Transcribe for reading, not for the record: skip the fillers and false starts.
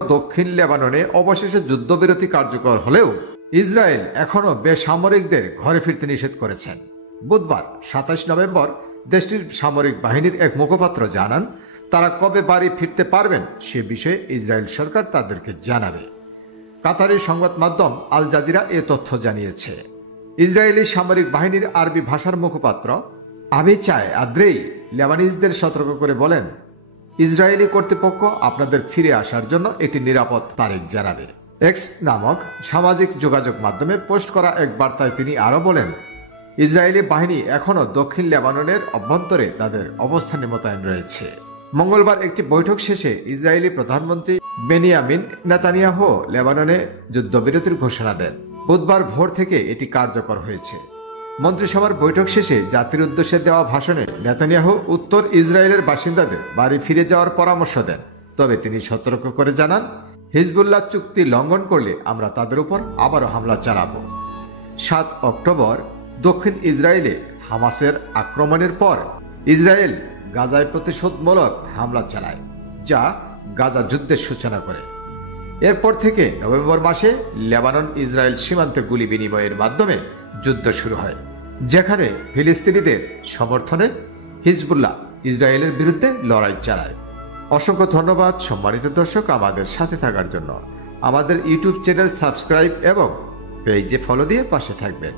দক্ষিণ লেবাননে অবশেষে যুদ্ধবিরতি কার্যকর হলেও ইসরায়েল এখনও বেসামরিকদের ঘরে ফিরতে নিষেধ করেছেন। বুধবার 27 নভেম্বর দেশটির সামরিক বাহিনীর এক মুখপাত্র জানান, তারা কবে বাড়ি ফিরতে পারবেন সে বিষয়ে ইসরায়েল সরকার তাদেরকে জানাবে। কাতারি সংবাদ মাধ্যম আল জাজিরা এ তথ্য জানিয়েছে। ইসরায়েলি সামরিক বাহিনীর আরবি ভাষার মুখপাত্র আভিচাই আদ্রেই লেবানিজদের সতর্ক করে বলেন, ইসরায়েলি কর্তৃপক্ষ আপনাদের ফিরে আসার জন্য একটি নিরাপদ তারিখ জানাবে। এক্স নামক সামাজিক যোগাযোগ মাধ্যমে পোস্ট করা এক বার্তায় তিনি আরও বলেন, ইসরায়েলি বাহিনী এখনও দক্ষিণ লেবাননের অভ্যন্তরে তাদের অবস্থানে মোতায়েন রয়েছে। মঙ্গলবার একটি বৈঠক শেষে ইসরায়েলি প্রধানমন্ত্রী বেনিয়ামিন নেতানিয়াহু লেবাননে যুদ্ধবিরতির ঘোষণা দেন। বুধবার ভোর থেকে এটি কার্যকর হয়েছে। মন্ত্রিসভার বৈঠক শেষে জাতির উদ্দেশ্যে দেওয়া ভাষণে নেতানিয়াহু উত্তর ইসরায়েলের বাসিন্দাদের বাড়ি ফিরে যাওয়ার পরামর্শ দেন। তবে তিনি সতর্ক করে জানান, হিজবুল্লাহ চুক্তি লঙ্ঘন করলে আমরা তাদের উপর আবারও হামলা চালাব। 7 অক্টোবর দক্ষিণ ইসরায়েলে হামাসের আক্রমণের পর ইসরায়েল গাজায় প্রতিশোধমূলক হামলা চালায়, যা গাজা যুদ্ধের সূচনা করে। এরপর থেকে নভেম্বর মাসে লেবানন ইসরায়েল সীমান্তে গুলি বিনিময়ের মাধ্যমে যুদ্ধ শুরু হয়, যেখানে ফিলিস্তিনিদের সমর্থনে হিজবুল্লাহ ইসরায়েলের বিরুদ্ধে লড়াই চালায়। অসংখ্য ধন্যবাদ সম্মানিত দর্শক আমাদের সাথে থাকার জন্য। আমাদের ইউটিউব চ্যানেল সাবস্ক্রাইব এবং পেজে ফলো দিয়ে পাশে থাকবেন।